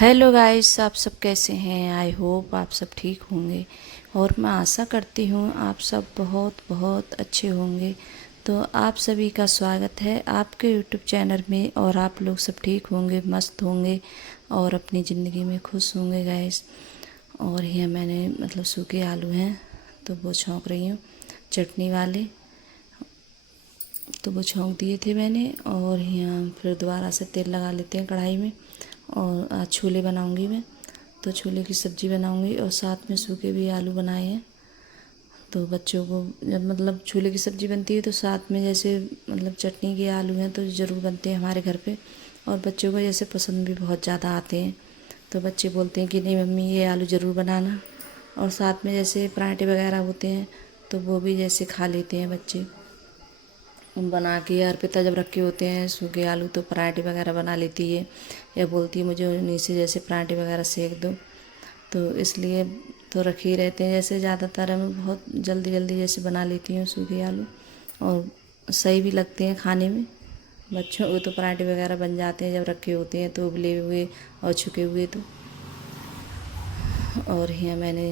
Hello guys, आप सब कैसे हैं। आई होप आप सब ठीक होंगे और मैं आशा करती हूँ आप सब बहुत बहुत अच्छे होंगे। तो आप सभी का स्वागत है आपके यूट्यूब चैनल में और आप लोग सब ठीक होंगे, मस्त होंगे और अपनी ज़िंदगी में खुश होंगे गाइस। और ये मैंने सूखे आलू हैं तो वो छौंक रही हूँ चटनी वाले, तो वो छौंक दिए थे मैंने। और यहाँ फिर दोबारा से तेल लगा लेते हैं कढ़ाई में। और आज छोले बनाऊंगी मैं, तो छोले की सब्ज़ी बनाऊंगी और साथ में सूखे भी आलू बनाए हैं। तो बच्चों को जब छोले की सब्ज़ी बनती है तो साथ में जैसे चटनी के आलू हैं तो ज़रूर बनते हैं हमारे घर पे। और बच्चों को जैसे पसंद भी बहुत ज़्यादा आते हैं, तो बच्चे बोलते हैं कि नहीं मम्मी ये आलू ज़रूर बनाना। और साथ में जैसे पराठे वगैरह होते हैं तो वो भी जैसे खा लेते हैं बच्चे बना के। अर्पिता जब रखे होते हैं सूखे आलू तो पराठे वगैरह बना लेती है या बोलती है मुझे उन्हीं से जैसे पराठे वगैरह सेक दो। तो इसलिए तो रखे ही रहते हैं। जैसे ज़्यादातर मैं बहुत जल्दी जल्दी जैसे बना लेती हूँ सूखे आलू, और सही भी लगते हैं खाने में। बच्चों को तो पराठे वगैरह बन जाते हैं जब रखे होते हैं तो उबले हुए और छुके हुए तो। और यहाँ मैंने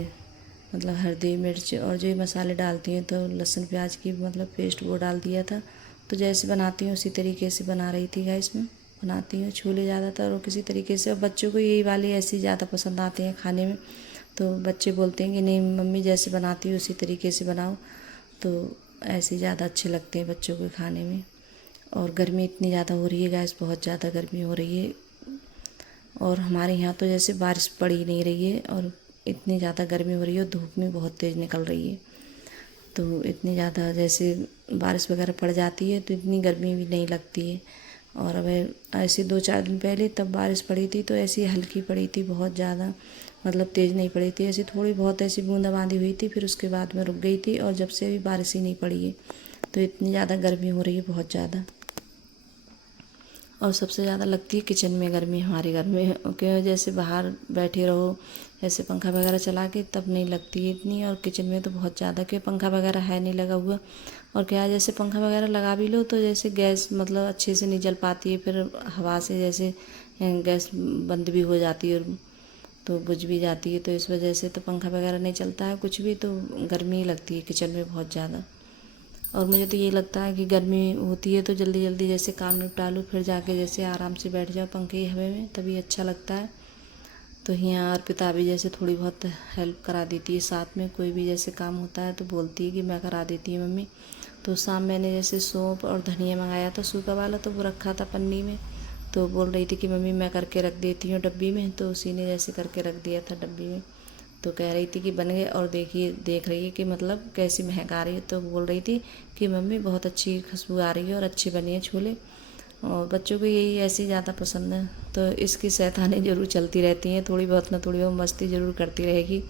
हल्दी मिर्च और जो मसाले डालती हैं तो लहसुन प्याज की पेस्ट वो डाल दिया था। तो जैसे बनाती हूँ उसी तरीके से बना रही थी गाइस मैं। बनाती हूँ छोले ज़्यादातर और किसी तरीके से, और बच्चों को यही वाले ऐसे ज़्यादा पसंद आते हैं खाने में। तो बच्चे बोलते हैं कि नहीं मम्मी जैसे बनाती हूँ उसी तरीके से बनाओ, तो ऐसे ज़्यादा अच्छे लगते हैं बच्चों को खाने में। और गर्मी इतनी ज़्यादा हो रही है गाइस, बहुत ज़्यादा गर्मी हो रही है। और हमारे यहाँ तो जैसे बारिश पड़ ही नहीं रही है और इतनी ज़्यादा गर्मी हो रही है और धूप में बहुत तेज़ निकल रही है। तो इतनी ज़्यादा जैसे बारिश वगैरह पड़ जाती है तो इतनी गर्मी भी नहीं लगती है। और अब ऐसे 2-4 दिन पहले तब बारिश पड़ी थी तो ऐसी हल्की पड़ी थी, बहुत ज़्यादा तेज़ नहीं पड़ी थी। ऐसी थोड़ी बहुत ऐसी बूंदाबांदी हुई थी, फिर उसके बाद में रुक गई थी और जब से अभी बारिश ही नहीं पड़ी है। तो इतनी ज़्यादा गर्मी हो रही है, बहुत ज़्यादा। और सबसे ज़्यादा लगती है किचन में गर्मी हमारे घर में, क्योंकि जैसे बाहर बैठे रहो ऐसे पंखा वगैरह चला के तब नहीं लगती है इतनी, और किचन में तो बहुत ज़्यादा, क्योंकि पंखा वगैरह है नहीं लगा हुआ। और क्या है, जैसे पंखा वगैरह लगा भी लो तो जैसे गैस अच्छे से नहीं जल पाती है, फिर हवा से जैसे गैस बंद भी हो जाती है तो बुझ भी जाती है। तो इस वजह से तो पंखा वगैरह नहीं चलता है कुछ भी, तो गर्मी लगती है किचन में बहुत ज़्यादा। और मुझे तो ये लगता है कि गर्मी होती है तो जल्दी जल्दी जैसे काम निपटा लो, फिर जाके जैसे आराम से बैठ जाओ पंखे की हवा में, तभी अच्छा लगता है। तो यहाँ अर्पिता भी जैसे थोड़ी बहुत हेल्प करा देती है साथ में, कोई भी जैसे काम होता है तो बोलती है कि मैं करा देती हूँ मम्मी। तो शाम मैंने जैसे सौंफ और धनिया मंगाया था सूखा वाला, तो वो रखा था पन्नी में। तो बोल रही थी कि मम्मी मैं करके रख देती हूँ डब्बी में, तो उसी ने जैसे करके रख दिया था डब्बी में। तो कह रही थी कि बन गए, और देखिए देख रही है कि कैसी महक आ रही है। तो बोल रही थी कि मम्मी बहुत अच्छी खुशबू आ रही है और अच्छे बने हैं छोले। और बच्चों को यही ऐसी ज़्यादा पसंद है, तो इसकी शैतानी ज़रूर चलती रहती हैं, थोड़ी बहुत ना थोड़ी बहुत मस्ती ज़रूर करती रहेगी।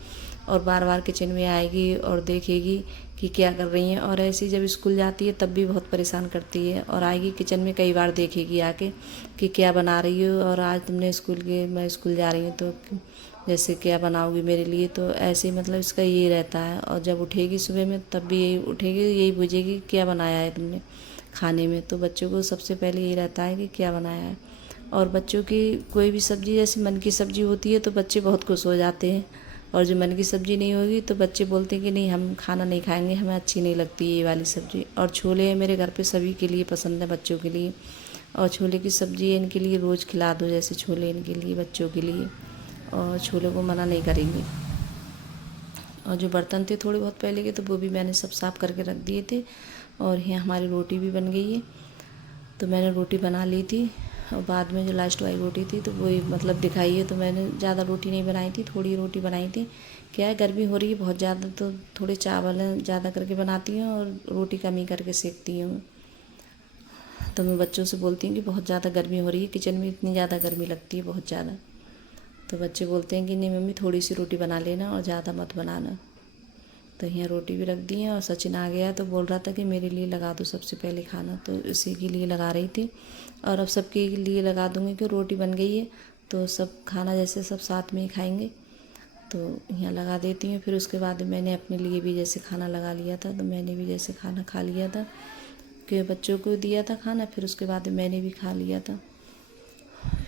और बार बार किचन में आएगी और देखेगी कि क्या कर रही हैं। और ऐसी जब स्कूल जाती है तब भी बहुत परेशान करती है, और आएगी किचन में कई बार देखेगी आके कि क्या बना रही हो, और आज तुमने मैं स्कूल जा रही हूँ तो जैसे क्या बनाओगी मेरे लिए। तो ऐसे इसका यही रहता है। और जब उठेगी सुबह में तब भी यही उठेगी, यही पूछेगी क्या बनाया है तुमने खाने में। तो बच्चों को सबसे पहले यही रहता है कि क्या बनाया है। और बच्चों की कोई भी सब्ज़ी जैसे मन की सब्ज़ी होती है तो बच्चे बहुत खुश हो जाते हैं, और जो मन की सब्ज़ी नहीं होगी तो बच्चे बोलते हैं कि नहीं हम खाना नहीं खाएंगे, हमें अच्छी नहीं लगती ये वाली सब्ज़ी। और छोले मेरे घर पे सभी के लिए पसंद है, बच्चों के लिए। और छोले की सब्ज़ी इनके लिए रोज़ खिला दो, जैसे छोले इनके लिए बच्चों के लिए, और छोले को मना नहीं करेंगे। और जो बर्तन थे थोड़े बहुत पहले के तो वो भी मैंने सब साफ़ करके रख दिए थे। और यहाँ हमारी रोटी भी बन गई है, तो मैंने रोटी बना ली थी। और बाद में जो लास्ट वाली रोटी थी तो वही दिखाई है, तो मैंने ज़्यादा रोटी नहीं बनाई थी, थोड़ी रोटी बनाई थी। क्या है गर्मी हो रही है बहुत ज़्यादा, तो थोड़े चावल ज़्यादा करके बनाती हूँ और रोटी कम ही करके सेकती हूँ। तो मैं बच्चों से बोलती हूँ कि बहुत ज़्यादा गर्मी हो रही है, किचन में इतनी ज़्यादा गर्मी लगती है बहुत ज़्यादा। तो बच्चे बोलते हैं कि नहीं मम्मी थोड़ी सी रोटी बना लेना और ज़्यादा मत बनाना। तो यहाँ रोटी भी रख दी है। और सचिन आ गया तो बोल रहा था कि मेरे लिए लगा दो सबसे पहले खाना, तो इसी के लिए लगा रही थी। और अब सबके लिए लगा दूँगी कि रोटी बन गई है तो सब खाना जैसे सब साथ में ही खाएंगे। तो यहाँ लगा देती हूँ। फिर उसके बाद मैंने अपने लिए भी जैसे खाना लगा लिया था, तो मैंने भी जैसे खाना खा लिया था, कि बच्चों को दिया था खाना, फिर उसके बाद मैंने भी खा लिया था।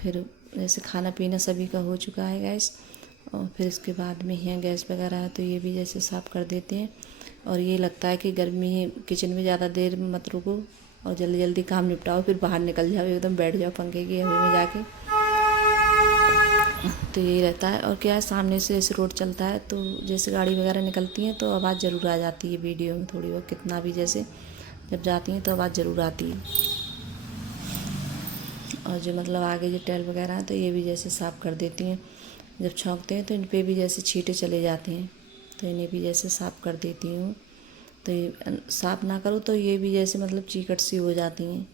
फिर जैसे खाना पीना सभी का हो चुका है गैस। और फिर इसके बाद में यहाँ गैस वगैरह है तो ये भी जैसे साफ़ कर देते हैं। और ये लगता है कि गर्मी है, किचन में ज़्यादा देर मत रुको और जल्दी जल्दी काम निपटाओ, फिर बाहर निकल जाओ, एकदम बैठ जाओ पंखे की हवा में जाके। तो यही रहता है। और क्या है, सामने से जैसे रोड चलता है तो जैसे गाड़ी वगैरह निकलती हैं तो आवाज़ ज़रूर आ जाती है वीडियो में थोड़ी बहुत, कितना भी जैसे जब जाती हैं तो आवाज़ ज़रूर आती है। और जो मतलब आगे जो टाइल वगैरह है तो ये भी जैसे साफ़ कर देती हैं। जब छौंकते हैं तो इन पे भी जैसे छींटे चले जाते हैं तो इन्हें भी जैसे साफ़ कर देती हूँ। तो ये साफ़ ना करो तो ये भी जैसे मतलब चीकट सी हो जाती हैं।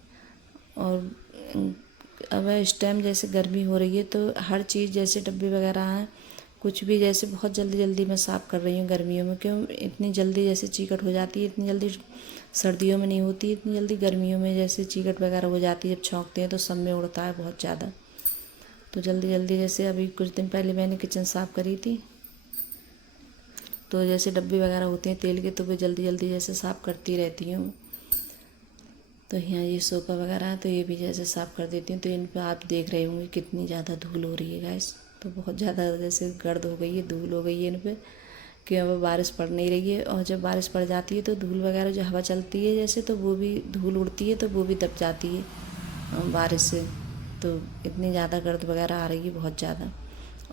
और अब इस टाइम जैसे गर्मी हो रही है तो हर चीज़ जैसे डब्बे वगैरह हैं, कुछ भी जैसे बहुत जल्दी जल्दी मैं साफ़ कर रही हूँ गर्मियों में। क्यों इतनी जल्दी जैसे चीकट हो जाती है, इतनी जल्दी सर्दियों में नहीं होती, इतनी जल्दी गर्मियों में जैसे चीकट वगैरह हो जाती है। जब छौंकते हैं तो सब में उड़ता है बहुत ज़्यादा। तो जल्दी जल्दी जैसे अभी कुछ दिन पहले मैंने किचन साफ़ करी थी तो जैसे डब्बे वगैरह होते हैं तेल के तो वे जल्दी जल्दी जैसे साफ़ करती रहती हूँ। तो यहाँ ये सोफ़ा वगैरह है तो ये भी जैसे साफ़ कर देती हूँ। तो इन पर आप देख रहे होंगे कितनी ज़्यादा धूल हो रही है गैस। तो बहुत ज़्यादा जैसे गर्द हो गई है, धूल हो गई है इन पर, कि अब बारिश पड़ नहीं रही है। और जब बारिश पड़ जाती है तो धूल वगैरह जो हवा चलती है जैसे तो वो भी धूल उड़ती है तो वो भी दब जाती है बारिश से। तो इतनी ज़्यादा गर्द वगैरह आ रही है बहुत ज़्यादा।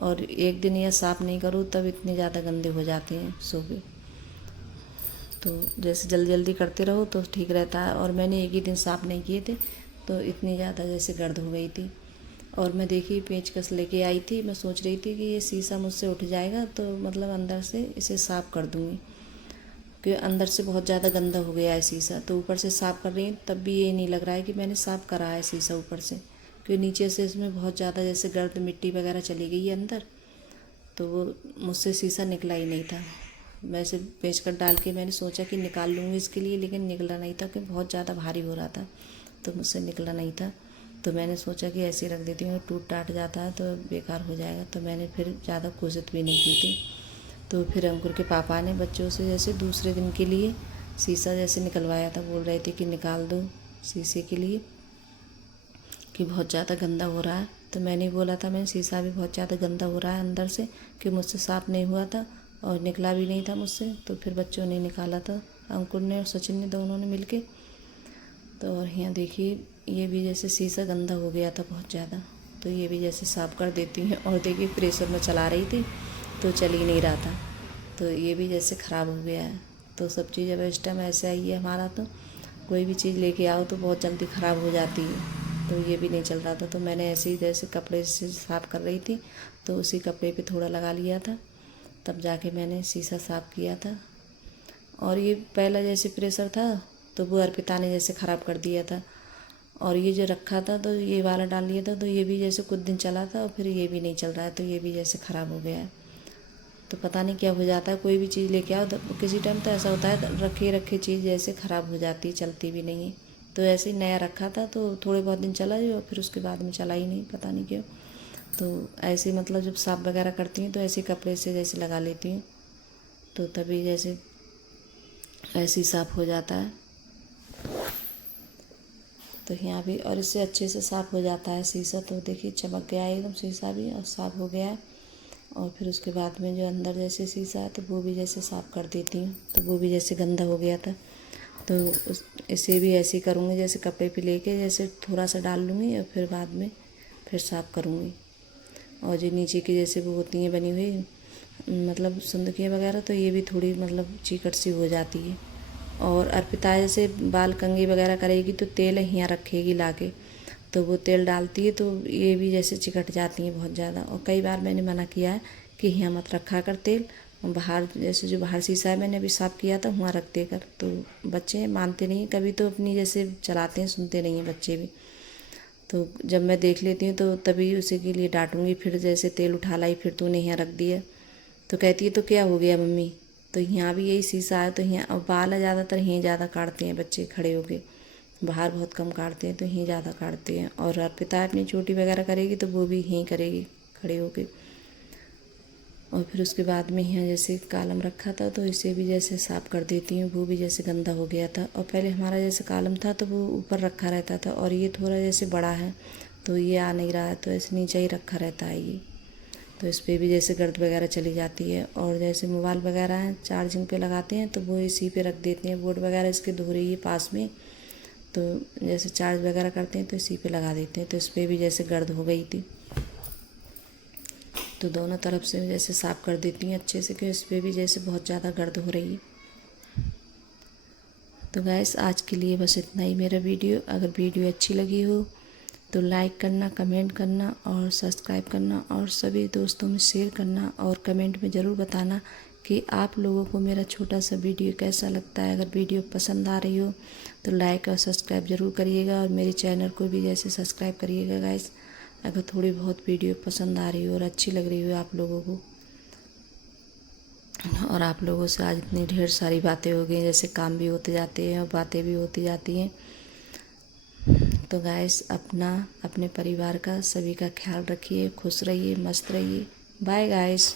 और एक दिन यह साफ़ नहीं करूँ तब इतने ज़्यादा गंदे हो जाते हैं सोफ़े। तो जैसे जल्दी जल्दी करते रहो तो ठीक रहता है। और मैंने एक ही दिन साफ़ नहीं किए थे तो इतनी ज़्यादा जैसे गर्द हो गई थी। और मैं देखी पेचकस लेके आई थी, मैं सोच रही थी कि ये शीशा मुझसे उठ जाएगा तो मतलब अंदर से इसे साफ़ कर दूँगी, क्योंकि अंदर से बहुत ज़्यादा गंदा हो गया है शीशा। तो ऊपर से साफ़ कर रही हूँ तब भी ये नहीं लग रहा है कि मैंने साफ़ करा है शीशा ऊपर से, क्योंकि नीचे से इसमें बहुत ज़्यादा जैसे गर्द मिट्टी वगैरह चली गई है अंदर। तो वो मुझसे शीशा निकला ही नहीं था। वैसे पेचकस डाल के मैंने सोचा कि निकाल लूँगी इसके लिए, लेकिन निकला नहीं था क्योंकि बहुत ज़्यादा भारी हो रहा था तो मुझसे निकला नहीं था। तो मैंने सोचा कि ऐसे ही रख देती हूँ, टूट टाट जाता है तो बेकार हो जाएगा। तो मैंने फिर ज़्यादा कोशिश भी नहीं की थी। तो फिर अंकुर के पापा ने बच्चों से जैसे दूसरे दिन के लिए शीशा जैसे निकलवाया था, बोल रहे थे कि निकाल दो शीशे के लिए कि बहुत ज़्यादा गंदा हो रहा है। तो मैंने बोला था मैंने शीशा भी बहुत ज़्यादा गंदा हो रहा है अंदर से, कि मुझसे साफ़ नहीं हुआ था और निकला भी नहीं था मुझसे। तो फिर बच्चों ने निकाला था, अंकुर ने और सचिन ने, दोनों ने मिल के। तो और यहाँ देखिए ये भी जैसे शीशा गंदा हो गया था बहुत ज़्यादा, तो ये भी जैसे साफ़ कर देती हूँ। और देखिए प्रेशर में चला रही थी तो चल ही नहीं रहा था, तो ये भी जैसे ख़राब हो गया है। तो सब चीज़ अब इस टाइम ऐसे आई है हमारा, तो कोई भी चीज़ लेके आओ तो बहुत जल्दी ख़राब हो जाती है। तो ये भी नहीं चल रहा था, तो मैंने ऐसे ही जैसे कपड़े से साफ़ कर रही थी तो उसी कपड़े पे थोड़ा लगा लिया था, तब जाके मैंने शीशा साफ़ किया था। और ये पहला जैसे प्रेशर था तो वो अर्पिता ने जैसे ख़राब कर दिया था। और ये जो रखा था तो ये वाला डाल लिया था तो ये भी जैसे कुछ दिन चला था और फिर ये भी नहीं चल रहा है, तो ये भी जैसे ख़राब हो गया है। तो पता नहीं क्या हो जाता है, कोई भी चीज़ लेके आओ तो किसी टाइम तो ऐसा होता है रखे रखे चीज़ जैसे ख़राब हो जाती है, चलती भी नहीं है। तो ऐसे ही नया रखा था तो थोड़े बहुत दिन चला ही और फिर उसके बाद में चला ही नहीं, पता नहीं क्यों। तो ऐसे मतलब जब साफ़ वगैरह करती हूँ तो ऐसे कपड़े से जैसे लगा लेती हूँ तो तभी जैसे ऐसे ही साफ़ हो जाता है। तो यहाँ भी और इससे अच्छे से साफ़ हो जाता है शीशा। तो देखिए चमक गया है एकदम शीशा भी और साफ़ हो गया है। और फिर उसके बाद में जो अंदर जैसे शीशा है तो वो भी जैसे साफ़ कर देती हूँ, तो वो भी जैसे गंदा हो गया था। तो इसे भी ऐसे ही करूँगी, जैसे कपड़े पे लेके जैसे थोड़ा सा डाल लूँगी और फिर बाद में फिर साफ़ करूँगी। और जो नीचे की जैसे वो होती हैं बनी हुई मतलब सुंदकियाँ वगैरह, तो ये भी थोड़ी मतलब चीकट सी हो जाती है। और अर्पिता जैसे बाल कंघी वगैरह करेगी तो तेल यहाँ रखेगी लाके, तो वो तेल डालती है तो ये भी जैसे चिकट जाती हैं बहुत ज़्यादा। और कई बार मैंने मना किया है कि यहाँ मत रखा कर तेल, बाहर जैसे जो बाहर शीशा है मैंने अभी साफ़ किया था वहाँ रख दे कर। तो बच्चे मानते नहीं, कभी तो अपनी जैसे चलाते हैं, सुनते नहीं हैं बच्चे भी। तो जब मैं देख लेती हूँ तो तभी उसी के लिए डांटूंगी, फिर जैसे तेल उठा लाई फिर तूने यहाँ रख दिया। तो कहती है तो क्या हो गया मम्मी, तो यहाँ भी यही शीशा है तो यहाँ अब बाल है ज़्यादातर यहीं ज़्यादा काटते हैं बच्चे खड़े होके, बाहर बहुत कम काटते हैं तो यहीं ज़्यादा काटते हैं। और अर्पिता अपनी चोटी वगैरह करेगी तो वो भी यहीं करेगी खड़े होके। और फिर उसके बाद में यहाँ जैसे कॉलम रखा था तो इसे भी जैसे साफ़ कर देती हूँ, वो भी जैसे गंदा हो गया था। और पहले हमारा जैसे कॉलम था तो वो ऊपर रखा रहता था और ये थोड़ा जैसे बड़ा है तो ये आ नहीं रहा है, तो ऐसे नीचे ही रखा रहता है ये। तो इस पर भी जैसे गर्द वगैरह चली जाती है। और जैसे मोबाइल वगैरह हैं चार्जिंग पे लगाते हैं तो वो इसी पे रख देते हैं। बोर्ड वगैरह इसके धो रही है पास में, तो जैसे चार्ज वगैरह करते हैं तो इसी पे लगा देते हैं। तो इस पर भी जैसे गर्द हो गई थी, तो दोनों तरफ से जैसे साफ़ कर देती हैं अच्छे से, कि इस पर भी जैसे बहुत ज़्यादा गर्द हो रही है। तो गैस आज के लिए बस इतना ही मेरा वीडियो। अगर वीडियो अच्छी लगी हो तो लाइक करना, कमेंट करना और सब्सक्राइब करना, और सभी दोस्तों में शेयर करना, और कमेंट में ज़रूर बताना कि आप लोगों को मेरा छोटा सा वीडियो कैसा लगता है। अगर वीडियो पसंद आ रही हो तो लाइक और सब्सक्राइब ज़रूर करिएगा, और मेरे चैनल को भी जैसे सब्सक्राइब करिएगा गाइस, अगर थोड़ी बहुत वीडियो पसंद आ रही हो और अच्छी लग रही हो आप लोगों को। और आप लोगों से आज इतनी ढेर सारी बातें हो गई, जैसे काम भी होते जाते हैं और बातें भी होती जाती हैं। तो गाइस अपना, अपने परिवार का, सभी का ख्याल रखिए, खुश रहिए, मस्त रहिए। Bye guys.